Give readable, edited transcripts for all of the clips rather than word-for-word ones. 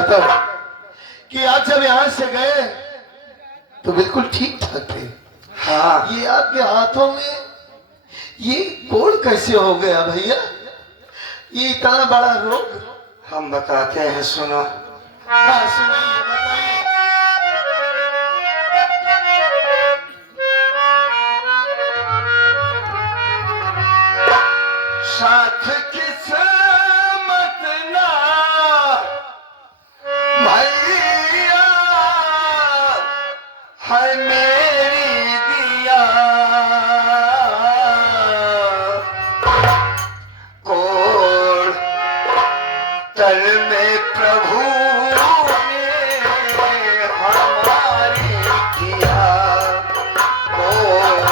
कि आप जब यहाँ से गए तो बिल्कुल ठीक ठाक थे। हाँ, ये आपके हाथों में ये कोड़ कैसे हो गया भैया? ये इतना बड़ा रोग? हम बताते हैं, सुनो। हाँ सुनिए, बताइए। साथ किस्मत ना भैया है मेरी दिया, कोड़ तल में प्रभु ने हमारे किया। कोड़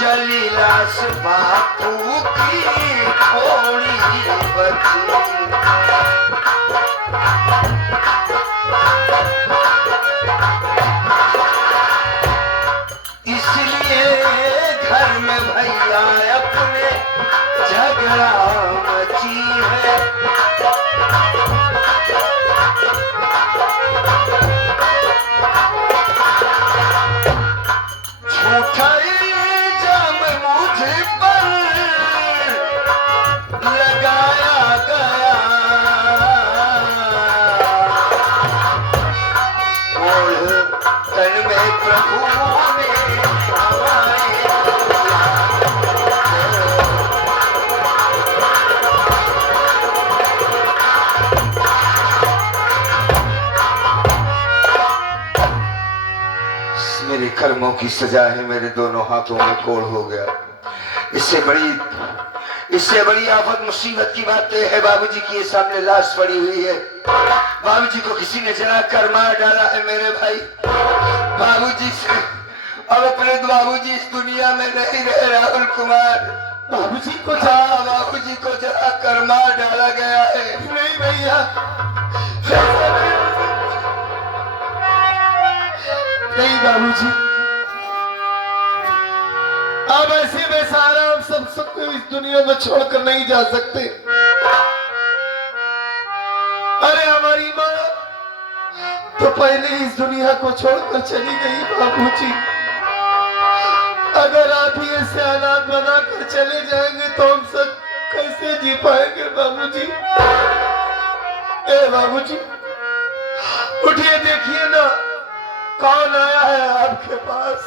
चलीलास बापू की थोड़ी बची, इसलिए घर में भैया अपने झगड़ा मची है। झूठा इल्जाम मुझ पर लगाया गया, कोड़ तन में प्रभु ने हमारे मेरे कर्मों की सजा है, मेरे दोनों हाथों में कोड़ हो गया। इससे बड़ी आफत मुसीबत की बात यह है बाबूजी की ये सामने लाश पड़ी हुई है। बाबूजी को किसी ने जलाकर मार डाला है मेरे भाई। बाबूजी से अब अपने बाबूजी इस दुनिया में नहीं रहे। राहुल कुमार, बाबूजी को जलाकर मार डाला गया है। नहीं भैया, नहीं बाबूजी, अब ऐसे बेसहारा हम सबको इस दुनिया में छोड़कर नहीं जा सकते। अरे हमारी माँ तो पहले इस दुनिया को छोड़कर चली गई बाबूजी। अगर आप ही ऐसे हालात बनाकर चले जाएंगे तो हम सब कैसे जी पाएंगे बाबूजी? ए बाबूजी, उठिए, देखिए ना कौन आया है आपके पास।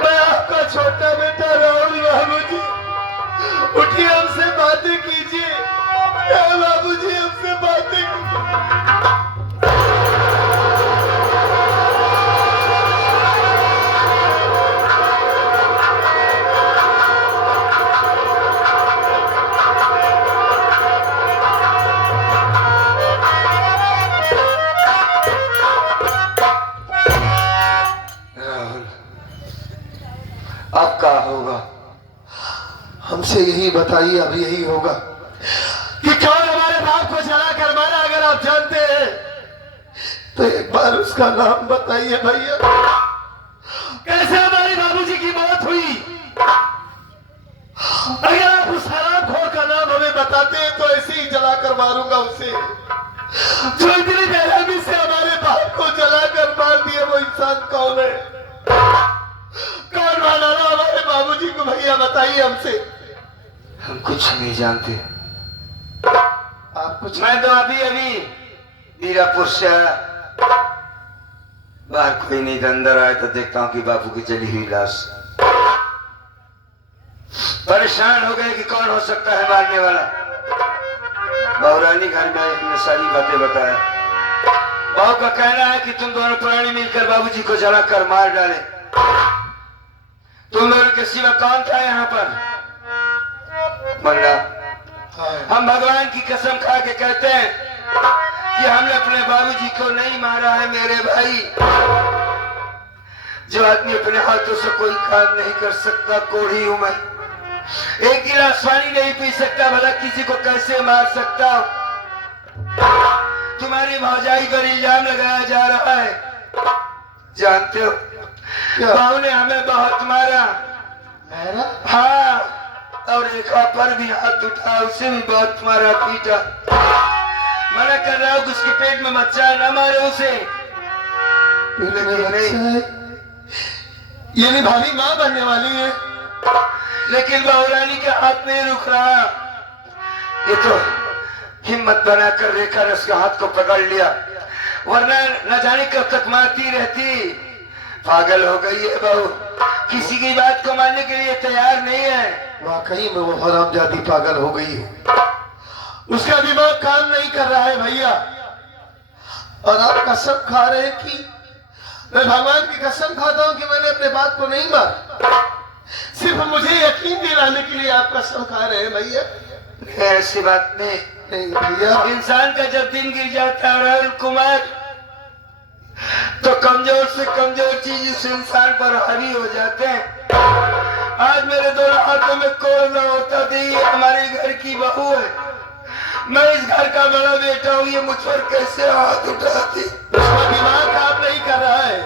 मैं आपका छोटा बेटा राहुल। बाबूजी उठिए, हमसे बातें कीजिए। बाबूजी हमसे बातें कीजिए। अब क्या होगा? हमसे यही बताइए, अब यही होगा कि कौन हमारे बाप को जला कर मारा। अगर आप जानते हैं तो एक बार उसका नाम बताइए भैया। कैसे हमारे बाबूजी की मौत हुई? अगर आप उस हरामखोर का नाम हमें बताते हैं तो ऐसे ही जलाकर मारूंगा उसे जो इतनी बेरहमी से हमारे बाप को जलाकर मार दिया। वो इंसान कौन है? कौन मारा हमारे बाबूजी को? भैया बताइए हमसे। हम कुछ नहीं जानते। आप कुछ? मैं तो अभी मीरापुर से आया, बाहर कोई नहीं था। अंदर आया तो देखता हूँ कि बापू की जली हुई लाश। परेशान हो गए कि कौन हो सकता है मारने वाला। बहुरानी घर में हमने सारी बातें बताया। बहू का कहना है कि तुम दोनों पुरानी मिलकर बाबूजी को जलाकर मार डाले। तुम लोगों के सिवा कौन था यहाँ पर? मुन्ना, हम भगवान की कसम खा के कहते हैं कि हमने अपने बाबूजी को नहीं मारा है मेरे भाई। जो आदमी अपने हाथों से कोई काम नहीं कर सकता, कोढ़ी हूं मैं, एक गिलास पानी नहीं पी सकता, भला किसी को कैसे मार सकता हूं? तुम्हारी भौजाई पर इल्जाम लगाया जा रहा है, जानते हो बहू ने हमें बहुत मारा। हाँ, और एक पर भी हाथ उठा, उसे भी बहुत मारा पीटा। मना कर रहा हूं कि उसके पेट में बच्चा न मारे उसे, लेकिन नहीं, यानी भाभी माँ बनने वाली है। लेकिन बहुरानी के हाथ नहीं रुक रहा। ये तो हिम्मत बनाकर रेखा ने उसके हाथ को पकड़ लिया, वरना न जाने कब तक मारती रहती। पागल हो गई है बहू, किसी की बात को मानने के लिए तैयार नहीं है। वाकई में वो हरामजादी पागल हो गई है, उसका दिमाग काम नहीं कर रहा है भैया। और आप कसम खा रहे हैं कि मैं भगवान की कसम खाता हूं कि मैंने अपने बात को नहीं मारा। सिर्फ मुझे यकीन दिलाने के लिए आप कसम खा रहे हैं भैया। ऐसी बात नहीं भैया, इंसान का जब दिन गिर जाता है राहुल कुमार, तो कमजोर से कमजोर चीज उस इंसान पर हावी हो जाते हैं। आज मेरे दोनों हाथों में कोल न होता थी, ये हमारे घर की बहू है, मैं इस घर का बड़ा बेटा हूँ, ये मुझ पर कैसे हाथ उठाती? उसका दिमाग काम नहीं कर रहा है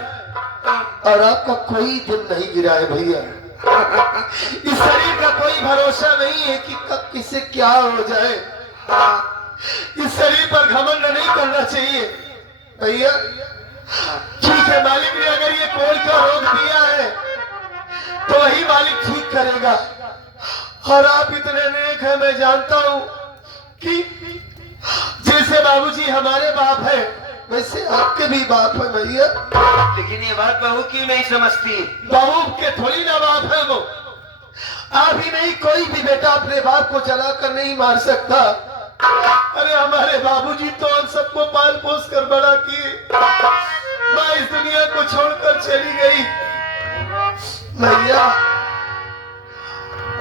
और आपका कोई दिन नहीं गिरा है भैया। इस शरीर का कोई भरोसा नहीं है कि कब किसे क्या हो जाए। इस शरीर पर घमंड नहीं करना चाहिए भैया। ठीक है, मालिक ने अगर ये कोल का रोक दिया है तो वही मालिक ठीक करेगा। और आप इतने नेक हैं, मैं जानता हूं कि जैसे बाबूजी हमारे बाप है वैसे आपके भी बाप है भैया। लेकिन ये बात बहू क्यों नहीं समझती? बहू के थोड़ी ना बाप है वो। आप ही नहीं, कोई भी बेटा अपने बाप को जलाकर नहीं मार सकता। अरे हमारे बाबूजी तो हम सबको पाल पोस कर बड़ा किए, मैं इस दुनिया को छोड़कर चली गई भैया।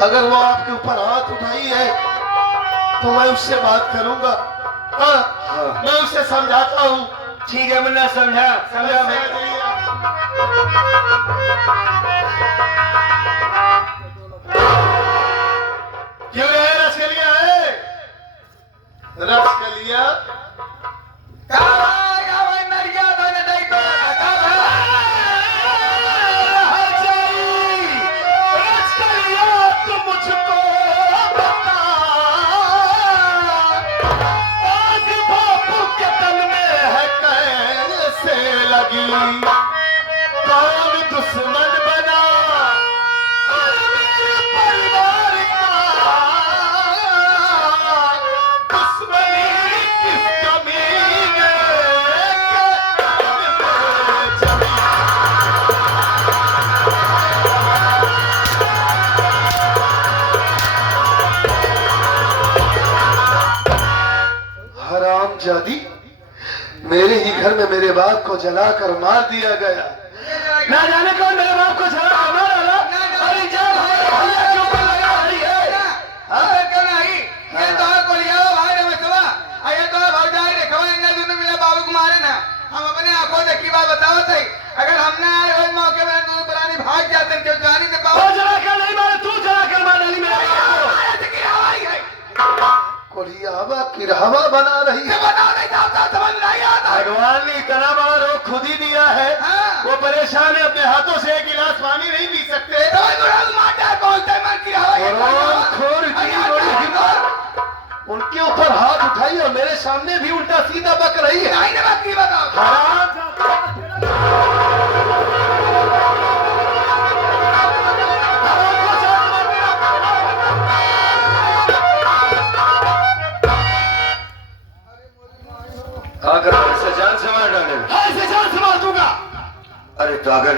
अगर वो आपके ऊपर हाथ उठाई है तो मैं उससे बात करूंगा। हाँ, मैं उससे समझाता हूँ। ठीक है, मुन्ना समझा मैं। क्यों रहे रसगलिया है? रसगलिया कौन दुश्मन बना मेरे परिवार का, दुश्मनी किस कमीने हरामजादी, मेरे ही घर में मेरे बाप को जलाकर मार दिया गया। ना जाने कौन मेरे बाप को जलाकर मार डाला। अरे जान भैया के ऊपर लगा रही है। अरे क्यों नहीं? ये तो को लिया भाई रे बचवा, ये तो भौजाई रे खबर इन्हें दोनों मिला बाबू को मारे ना। हम अपने आंखों देखी बात बताओ थे, अगर हमने आज रोज मौके में दोनों पुरानी भाग जाते क्यों जानी ने पाओ। वो जलाकर नहीं मारे, तू जलाकर मार डाली मेरे बाप को। कोलियावा किरहवा बना रही है। बना नहीं जाता, समझ नहीं आता। भगवान ने इतना बड़ा रोग खुद ही दिया है। हाँ। वो परेशान है, अपने हाथों से एक गिलास पानी नहीं पी सकते। तो गुरु माता कौन से मन की हवा ये खोर इतनी बड़ी हिम्मत, उनके ऊपर हाथ उठाई और मेरे सामने भी उल्टा सीधा बक रही है। नहीं बात की बताओ। अगर ऐसे जान से मार डालेगा, ऐसे जान से मार दूंगा। अरे पागल,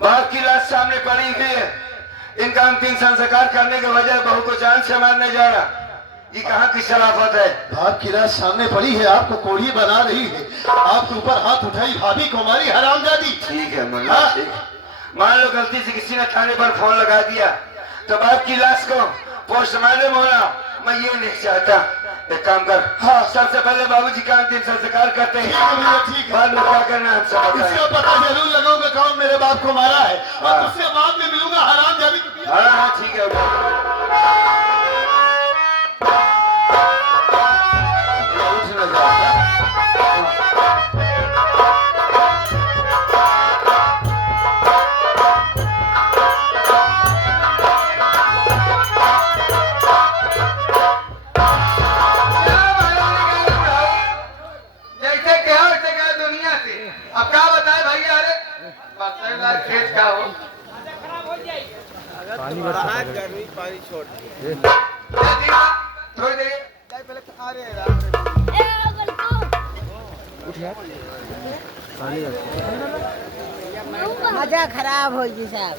बाप की लाश सामने पड़ी हुई है, इनका अंतिम संस्कार करने के बजाय बहू को जान से मारने जा रहा, ये कहाँ की शराफत है? बाप की लाश सामने पड़ी है, आपको कोढ़ी बना रही है, आपके ऊपर हाथ उठाई, भाभी को मारी, हरामजादी। ठीक है मुन्ना, ठीक है। मान लो गलती से किसी ने थाने पर फोन लगा दिया तो बाप की लाश को पोस्टमार्टम होना मैं ये नहीं चाहता, एक काम कर, हाँ। सबसे पहले बाबूजी का अंतिम संस्कार करते ठीक हैं, है भैया, ठीक है। बाद में क्या करना है हमसे बताएं। इसका पता जरूर लगाऊंगा कौन मेरे बाप को मारा है और हाँ। उससे बाद में मिलूंगा हराम जाबी। हाँ हाँ ठीक है उठ ना जाओ, हाँ? जैसे क्या वैसे क्या दुनिया से। अब क्या बताए भैया, अरे बरसात खेत का हो थोड़ी देर मजा खराब हो गई साहब।